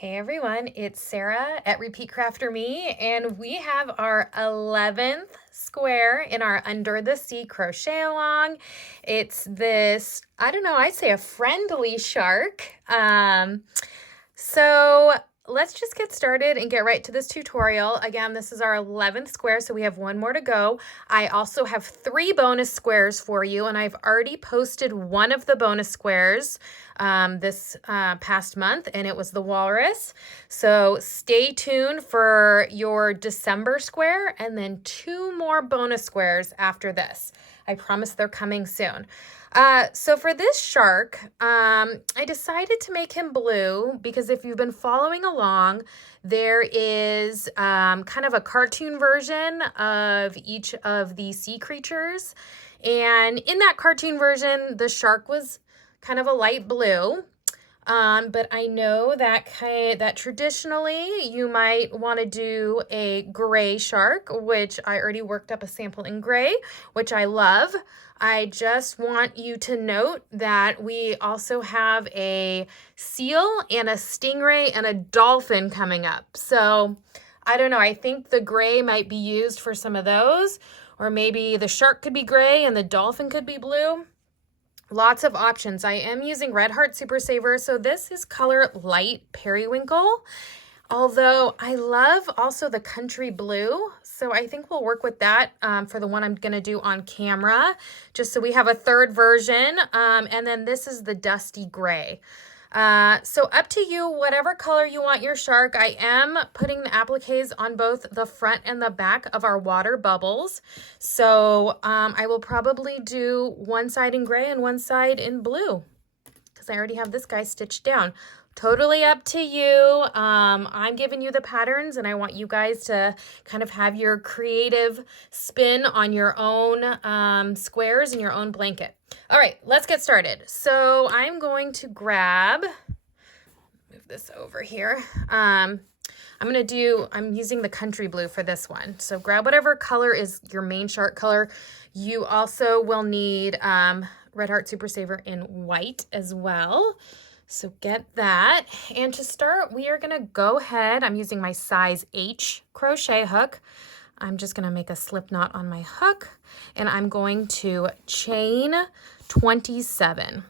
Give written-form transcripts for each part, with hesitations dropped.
Hey everyone, it's Sarah at Repeat Crafter Me, and we have our 11th square in our Under the Sea crochet along. It's this, I don't know, I'd say a friendly shark. So let's just get started and get right to this tutorial. Again, this is our 11th square, so we have one more to go. I also have 3 bonus squares for you, and I've already posted one of the bonus squares this past month, and it was the walrus. So stay tuned for your December square, and then 2 more bonus squares after this. I promise they're coming soon. So for this shark, I decided to make him blue because if you've been following along, there is kind of a cartoon version of each of the sea creatures. And in that cartoon version, the shark was kind of a light blue. But I know that traditionally you might want to do a gray shark, which I already worked up a sample in gray, which I love. I just want you to note that we also have a seal and a stingray and a dolphin coming up. So I don't know, I think the gray might be used for some of those, or maybe the shark could be gray and the dolphin could be blue. Lots of options. I am using Red Heart Super Saver, so this is color Light Periwinkle. Although I love also the country blue, so I think we'll work with that for the one I'm going to do on camera, just so we have a third version. And then this is the dusty gray. So up to you, whatever color you want your shark. I am putting the appliques on both the front and the back of our water bubbles. So I will probably do one side in gray and one side in blue because I already have this guy stitched down. Totally up to you. I'm giving you the patterns and I want you guys to kind of have your creative spin on your own squares and your own blanket. All right, let's get started. So I'm going to move this over here. I'm using the country blue for this one. So grab whatever color is your main shark color. You also will need Red Heart Super Saver in white as well. So get that. And to start, we are gonna go ahead, I'm using my size H crochet hook. I'm just gonna make a slip knot on my hook and I'm going to chain 27.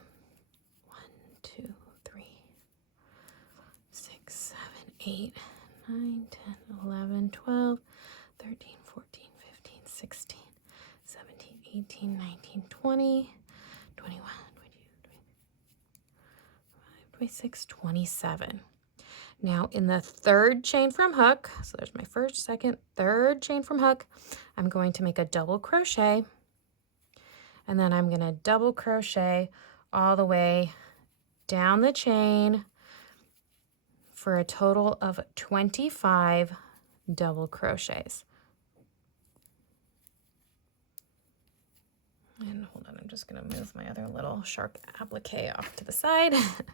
1, 2, 3, 6, 7, 8, 9, 10, 11, 12, 13, 14, 15, 16, 17, 18, 19, 20, 21, 26, 27. Now in the third chain from hook, so there's my first, second, third chain from hook, I'm going to make a double crochet and then I'm going to double crochet all the way down the chain for a total of 25 double crochets. And hold on, I'm just going to move my other little shark applique off to the side.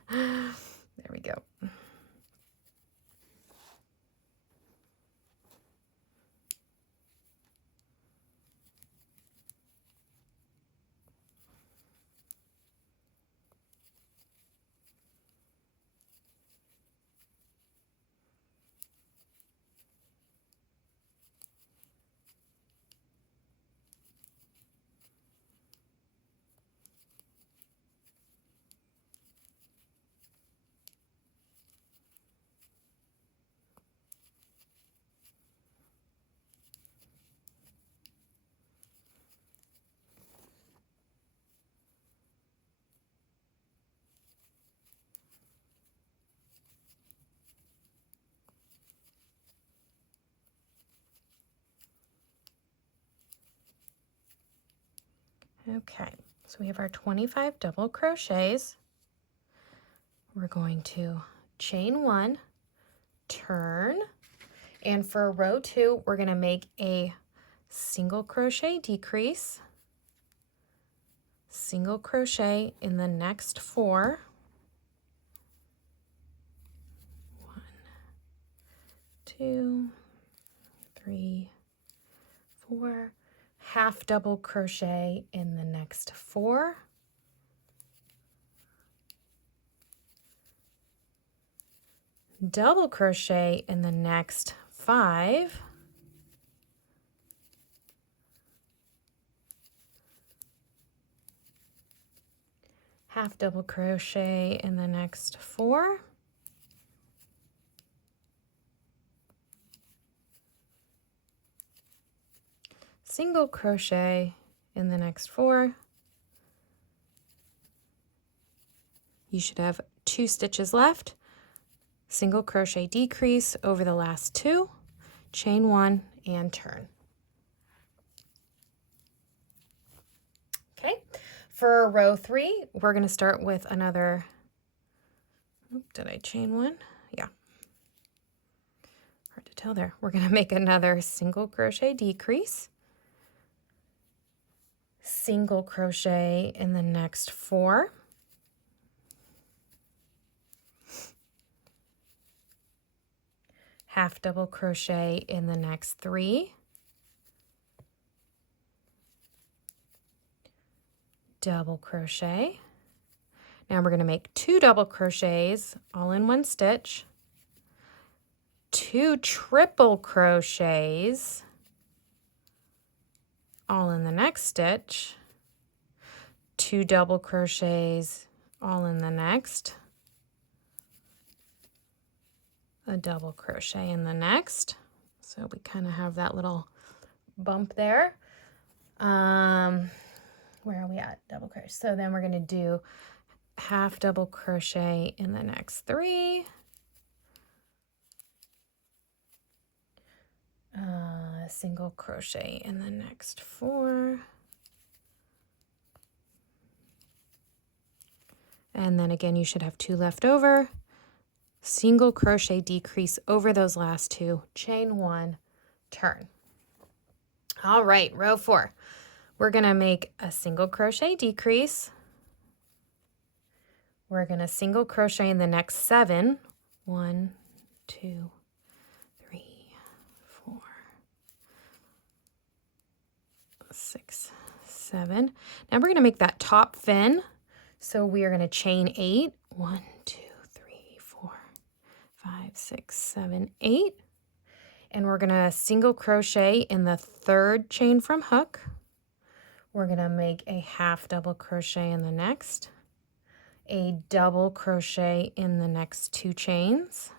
There we go. Okay, so we have our 25 double crochets. We're going to chain 1, turn, and for row 2, we're going to make a single crochet decrease, single crochet in the next 4, 1, 2, 3, 4, half double crochet in the next 4, double crochet in the next 5, half double crochet in the next 4, single crochet in the next 4. You should have 2 stitches left. Single crochet decrease over the last 2, chain 1 and turn. Okay, for row 3, we're going to start with another, did I chain 1? Yeah. Hard to tell there. We're going to make another single crochet decrease, single crochet in the next 4, half double crochet in the next 3, double crochet. Now we're going to make 2 double crochets all in 1 stitch, 2 triple crochets all in the next stitch, 2 double crochets all in the next, a double crochet in the next. So we kind of have that little bump there. Where are we at? Double crochet. So then we're going to do half double crochet in the next 3, single crochet in the next 4, and then again you should have 2 left over, single crochet decrease over those last 2, chain 1, turn. All right, row 4, we're going to make a single crochet decrease. We're going to single crochet in the next 7, 1, 2, 3, 4, 6, 7. Now we're going to make that top fin. So we are going to chain 8. 1, 2, 3, 4, 5, 6, 7, 8. And we're going to single crochet in the 3rd chain from hook. We're going to make a half double crochet in the next, a double crochet in the next 2 chains,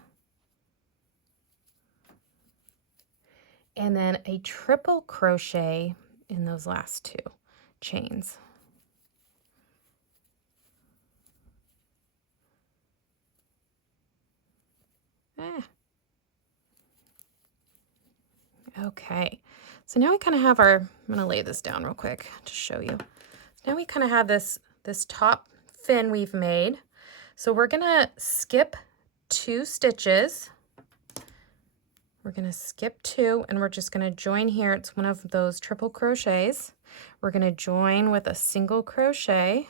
and then a triple crochet in those last 2 chains. Okay, so now we kind of have our, I'm going to lay this down real quick to show you. So now we kind of have this top fin we've made. So we're going to skip 2 stitches. We're going to skip 2 and we're just going to join here. It's one of those triple crochets. We're going to join with a single crochet.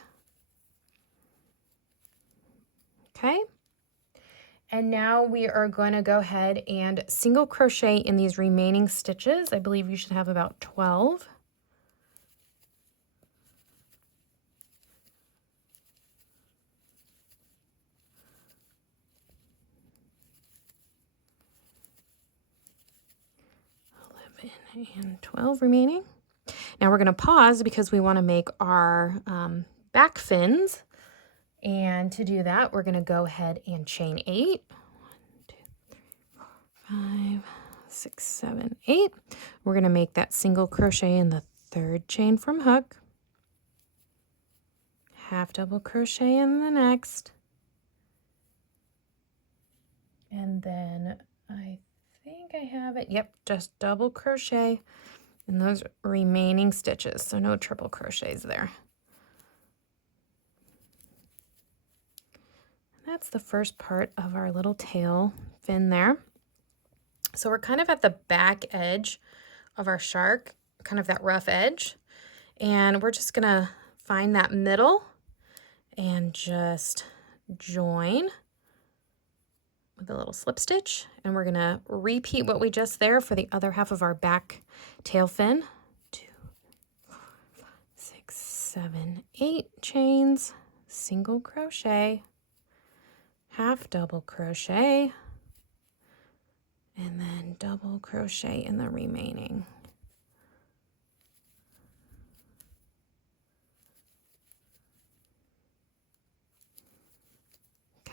Okay. And now we are going to go ahead and single crochet in these remaining stitches. I believe you should have about 12. And 12 remaining. Now we're going to pause because we want to make our back fins. And to do that, we're going to go ahead and chain 8. 1, 2, 3, 4, 5, 6, 7, 8. We're going to make that single crochet in the 3rd chain from hook. Half double crochet in the next. And then I think I have it. Yep, just double crochet in those remaining stitches. So no triple crochets there. That's the first part of our little tail fin there. So we're kind of at the back edge of our shark, kind of that rough edge. And we're just gonna find that middle and just join with a little slip stitch. And we're gonna repeat what we just there for the other half of our back tail fin. 2, 4, 5, 6, 7, 8 chains, single crochet, half double crochet, and then double crochet in the remaining.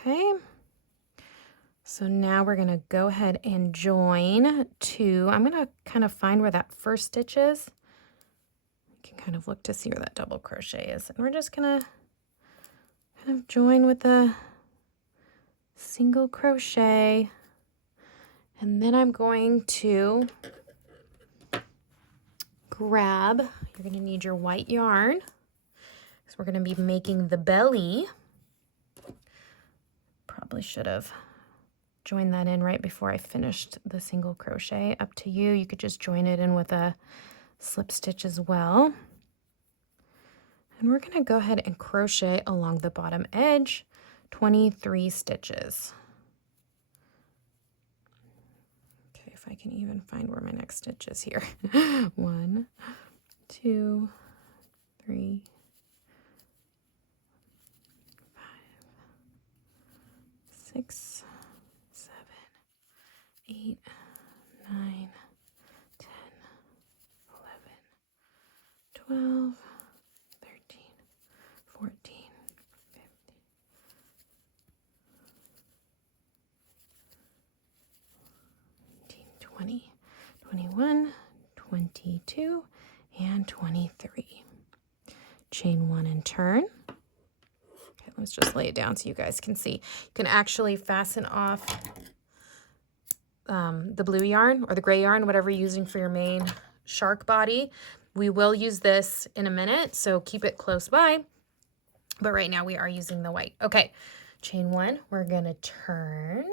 Okay, so now we're going to go ahead and join two. I'm going to kind of find where that first stitch is. You can kind of look to see where that double crochet is. And we're just going to kind of join with a single crochet. And then I'm going to grab, you're going to need your white yarn, because we're going to be making the belly. Probably should have joined that in right before I finished the single crochet. Up to you. You could just join it in with a slip stitch as well. And we're going to go ahead and crochet along the bottom edge 23 stitches. Okay, if I can even find where my next stitch is here. 1, 2, 3, 5, 6, 7, 8, 9, 10, 11, 12, 13, 14, 15, 20, 21, 22, and 23. Chain 1 and turn. Okay, let's just lay it down so you guys can see. You can actually fasten off the blue yarn or the gray yarn, whatever you're using for your main shark body. We will use this in a minute, so keep it close by. But right now we are using the white. Okay, chain 1, we're going to turn,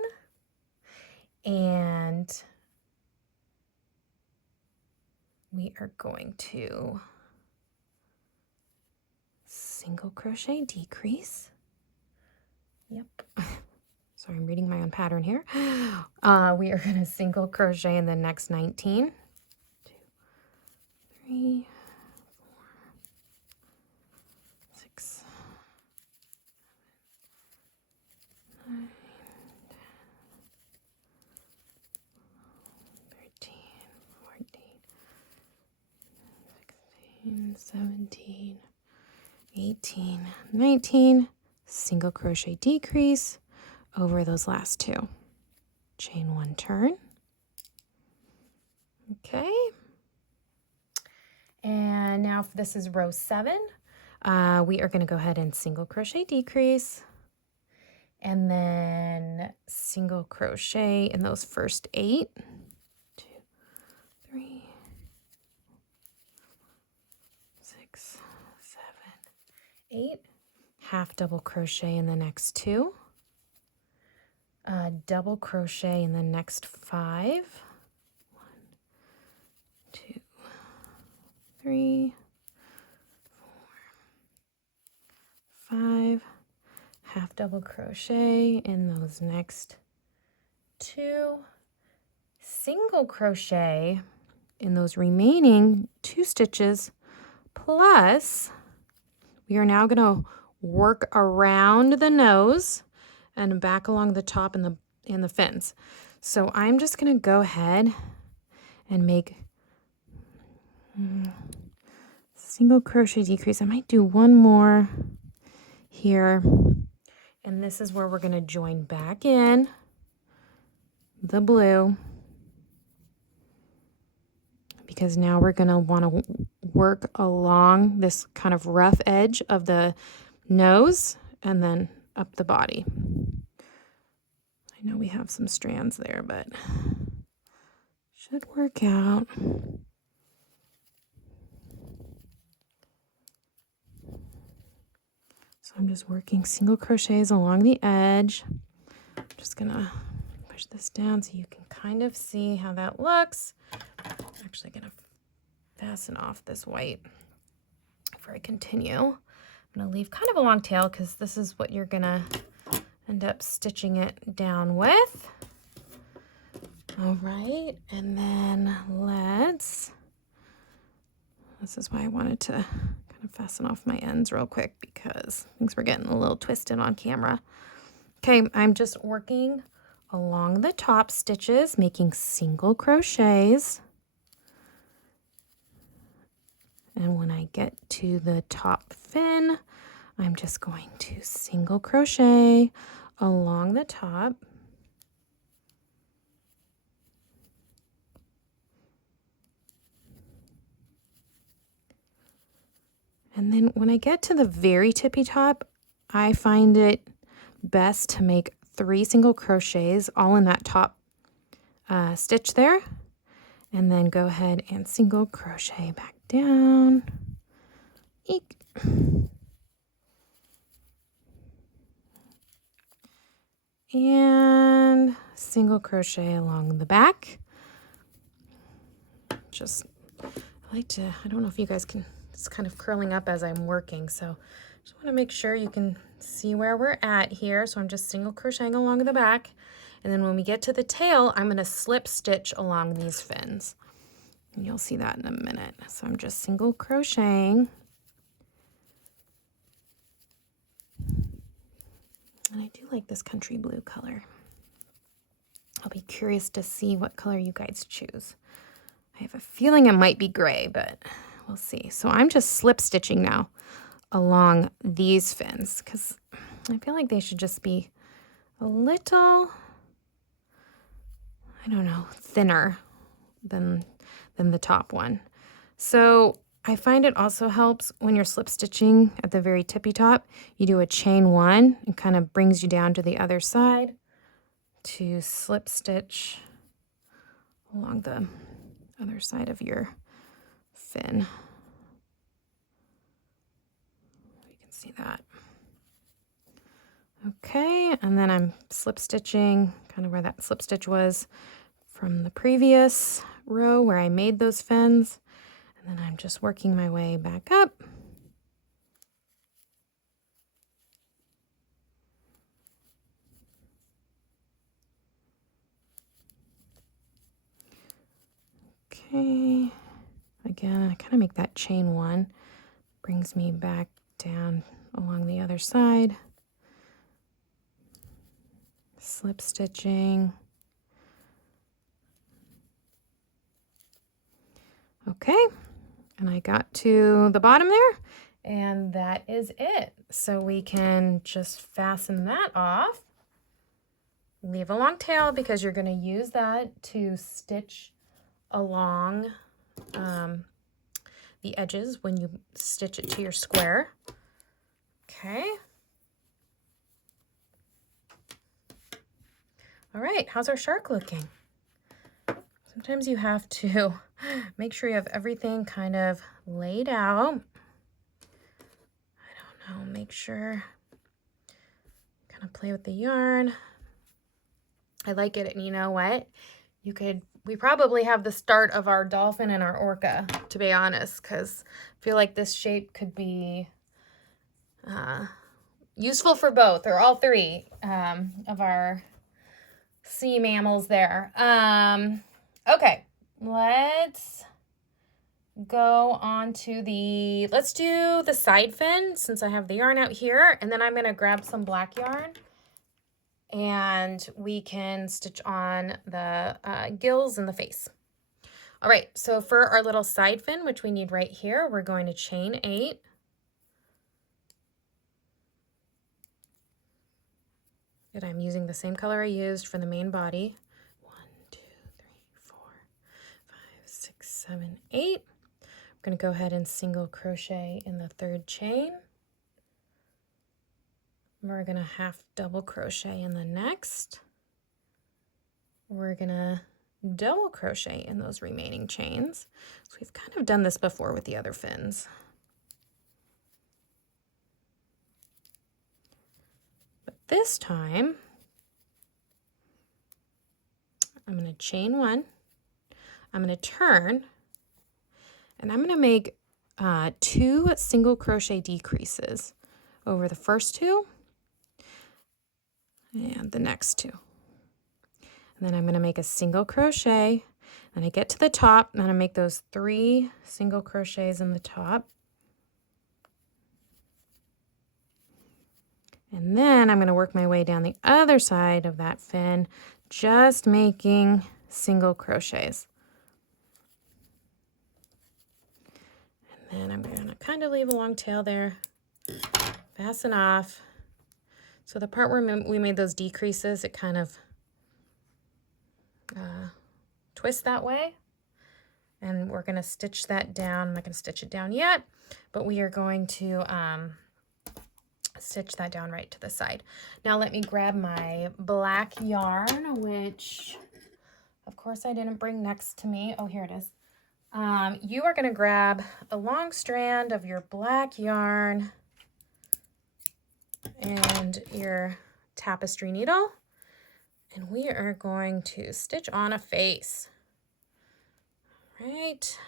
and we are going to single crochet, decrease. Yep. Sorry, I'm reading my own pattern here. We are going to single crochet in the next 19. 2, 3, 4, 6, 7, 9, 10, 13, 14, 16, 17, 18, 19, single crochet, decrease over those last 2. Chain 1, turn. Okay. And now this is row 7. We are going to go ahead and single crochet, decrease, and then single crochet in those first 8. 2, 3, 6, 7, 8. Half double crochet in the next 2. Double crochet in the next 5. 1, 2, 3, 4, 5. Half double crochet in those next 2. Single crochet in those remaining 2 stitches, plus we are now going to work around the nose and back along the top and the fins. So I'm just going to go ahead and make single crochet, decrease. I might do one more here, and this is where we're going to join back in the blue, because now we're going to want to work along this kind of rough edge of the nose and then up the body. I know we have some strands there, but should work out. So I'm just working single crochets along the edge. I'm just gonna push this down so you can kind of see how that looks. I'm actually gonna fasten off this white before I continue. I'm gonna leave kind of a long tail because this is what you're gonna end up stitching it down with. All right, and then this is why I wanted to kind of fasten off my ends real quick, because things were getting a little twisted on camera. Okay, I'm just working along the top stitches, making single crochets. And when I get to the top fin, I'm just going to single crochet along the top. And then when I get to the very tippy top, I find it best to make 3 single crochets all in that top stitch there. And then go ahead and single crochet back down. Eek. And single crochet along the back. I don't know if you guys can, it's kind of curling up as I'm working, so just want to make sure you can see where we're at here. So I'm just single crocheting along the back, and then when we get to the tail, I'm going to slip stitch along these fins, and you'll see that in a minute. So I'm just single crocheting, and I do like this country blue color. I'll be curious to see what color you guys choose. I have a feeling it might be gray, but we'll see. So I'm just slip stitching now along these fins because I feel like they should just be a little, I don't know, thinner than the top one. So I find it also helps when you're slip stitching at the very tippy top, you do a chain 1 and kind of brings you down to the other side to slip stitch along the other side of your fin. You can see that. Okay, and then I'm slip stitching kind of where that slip stitch was from the previous row where I made those fins, and then I'm just working my way back up. Okay, again, I kind of make that chain 1, brings me back down along the other side, slip stitching. Okay, and I got to the bottom there, and that is it. So we can just fasten that off, leave a long tail because you're going to use that to stitch along the edges when you stitch it to your square. Okay. All right, how's our shark looking? Sometimes you have to make sure you have everything kind of laid out. I don't know, make sure, kind of play with the yarn. I like it, and you know what? We probably have the start of our dolphin and our orca, to be honest, because I feel like this shape could be useful for both, or all 3 of our sea mammals there. Okay, let's go on to let's do the side fin since I have the yarn out here, and then I'm going to grab some black yarn and we can stitch on the gills and the face. All right, so for our little side fin, which we need right here, we're going to chain 8. And I'm using the same color I used for the main body. 1, 2, 3, 4, 5, 6, 7, 8. I'm going to go ahead and single crochet in the 3rd chain. We're going to half double crochet in the next. We're going to double crochet in those remaining chains. So we've kind of done this before with the other fins. But this time, I'm going to chain 1. I'm going to turn, and I'm going to make 2 single crochet decreases over the first 2 and the next 2. And then I'm going to make a single crochet, and I get to the top, and I'm going to make those 3 single crochets in the top. And then I'm going to work my way down the other side of that fin just making single crochets. And then I'm going to kind of leave a long tail there, fasten off. So the part where we made those decreases, it kind of twists that way. And we're going to stitch that down. I'm not going to stitch it down yet, but we are going to stitch that down right to the side. Now let me grab my black yarn, which of course I didn't bring next to me. Oh, here it is. You are going to grab a long strand of your black yarn and your tapestry needle, and we are going to stitch on a face. Right.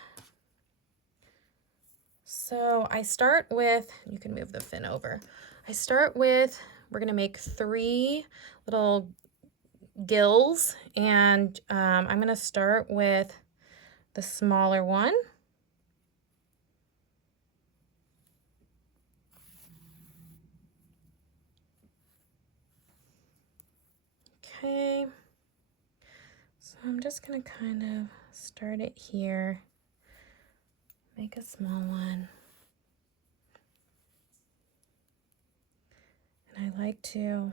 So I start with, you can move the fin over. I start with, we're going to make 3 little gills, and I'm going to start with the smaller one. Okay, so I'm just going to kind of start it here, make a small one. And I like to,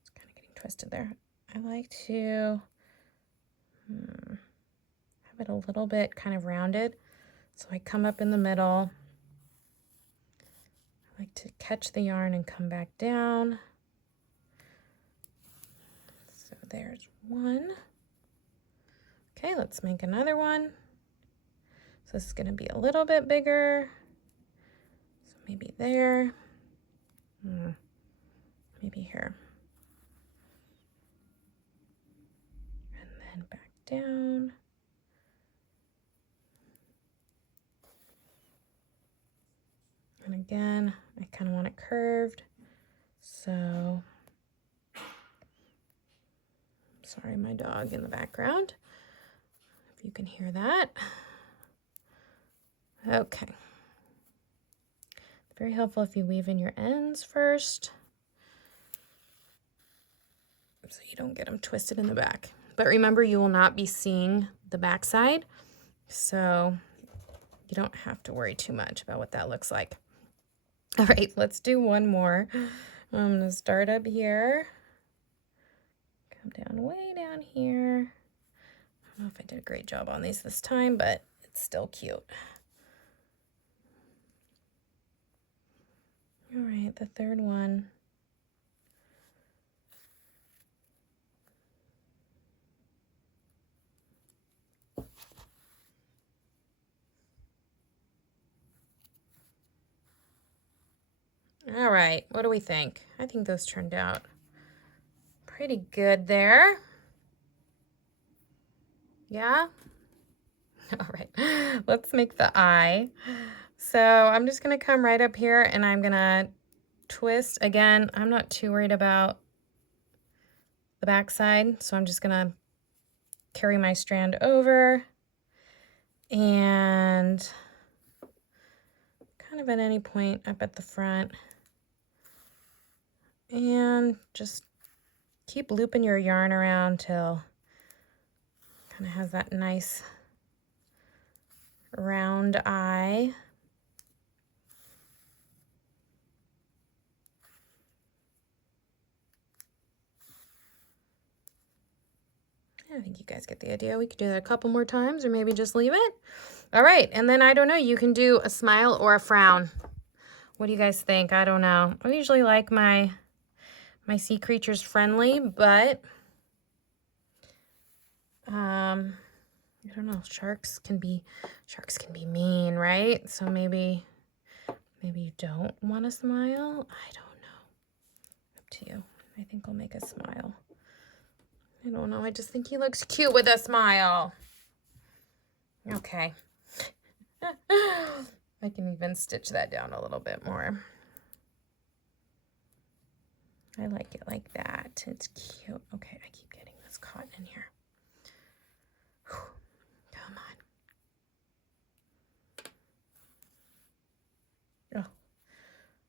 it's kind of getting twisted there. I like to have it a little bit kind of rounded. So I come up in the middle. I like to catch the yarn and come back down. So there's one. Okay, let's make another one. So this is going to be a little bit bigger. So maybe there. Maybe here. And then back down. And again, I kind of want it curved. So, sorry, my dog in the background, if you can hear that. Okay. Very helpful if you weave in your ends first, so you don't get them twisted in the back. But remember, you will not be seeing the back side, so you don't have to worry too much about what that looks like. All right, let's do one more. I'm going to start up here, come down way down here. I don't know if I did a great job on these this time, but it's still cute. All right, the third one. All right, what do we think? I think those turned out pretty good there. Yeah? All right, let's make the eye. So I'm just gonna come right up here and I'm gonna twist. Again, I'm not too worried about the back side, so I'm just gonna carry my strand over and kind of at any point up at the front, and just keep looping your yarn around till kind of has that nice round eye. I think you guys get the idea. We could do that a couple more times, or maybe just leave it. All right, and then I don't know, you can do a smile or a frown. What do you guys think? I don't know. I usually like my sea creatures friendly, but I don't know. Sharks can be mean, right? So maybe you don't want to smile. I don't know. Up to you. I think I'll make a smile. I don't know. I just think he looks cute with a smile. Okay. I can even stitch that down a little bit more. I like it like that. It's cute. Okay, I keep getting this caught in here. Whew. Come on. Oh,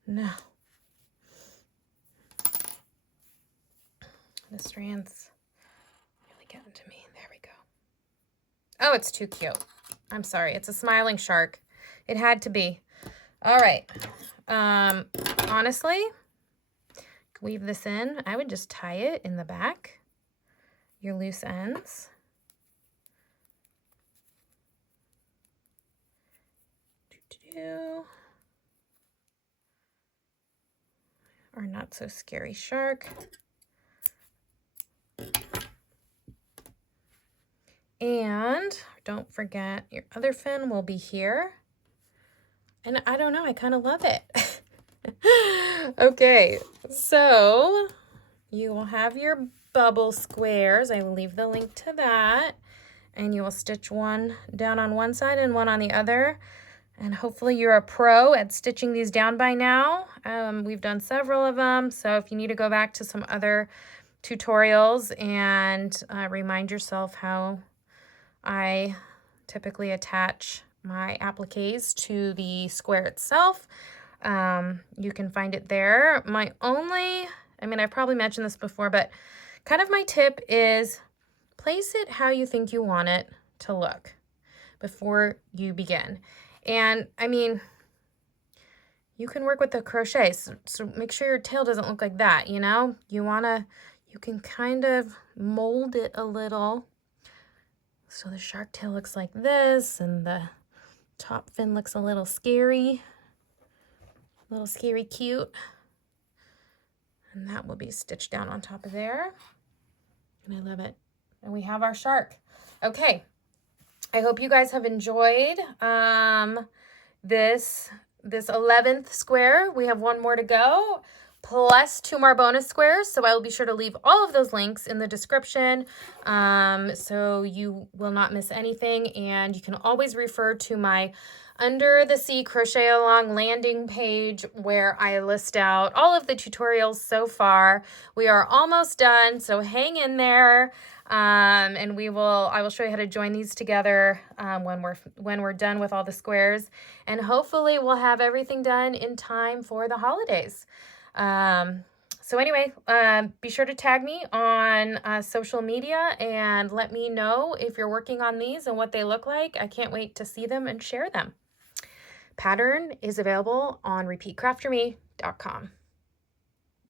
no. The strand's really getting to me. There we go. Oh, it's too cute. I'm sorry. It's a smiling shark. It had to be. All right. Honestly, weave this in. I would just tie it in the back, your loose ends. Our not so scary shark. And don't forget your other fin will be here. And I don't know, I kind of love it. Okay, so you will have your bubble squares. I will leave the link to that. And you will stitch one down on one side and one on the other. And hopefully you're a pro at stitching these down by now. We've done several of them, so if you need to go back to some other tutorials and remind yourself how I typically attach my appliques to the square itself, you can find it there. I've probably mentioned this before, but kind of my tip is place it how you think you want it to look before you begin. And I mean, you can work with the crochet, so make sure your tail doesn't look like that, you know? You can kind of mold it a little. So the shark tail looks like this, and the top fin looks a little scary cute. And that will be stitched down on top of there. And I love it. And we have our shark. Okay. I hope you guys have enjoyed this 11th square. We have one more to go, plus 2 more bonus squares. So I will be sure to leave all of those links in the description, so you will not miss anything. And you can always refer to my Under the Sea Crochet Along landing page, where I list out all of the tutorials so far. We are almost done, so hang in there. And I will show you how to join these together when we're done with all the squares, and hopefully we'll have everything done in time for the holidays. So anyway, be sure to tag me on social media and let me know if you're working on these and what they look like. I can't wait to see them and share them. Pattern is available on repeatcrafterme.com.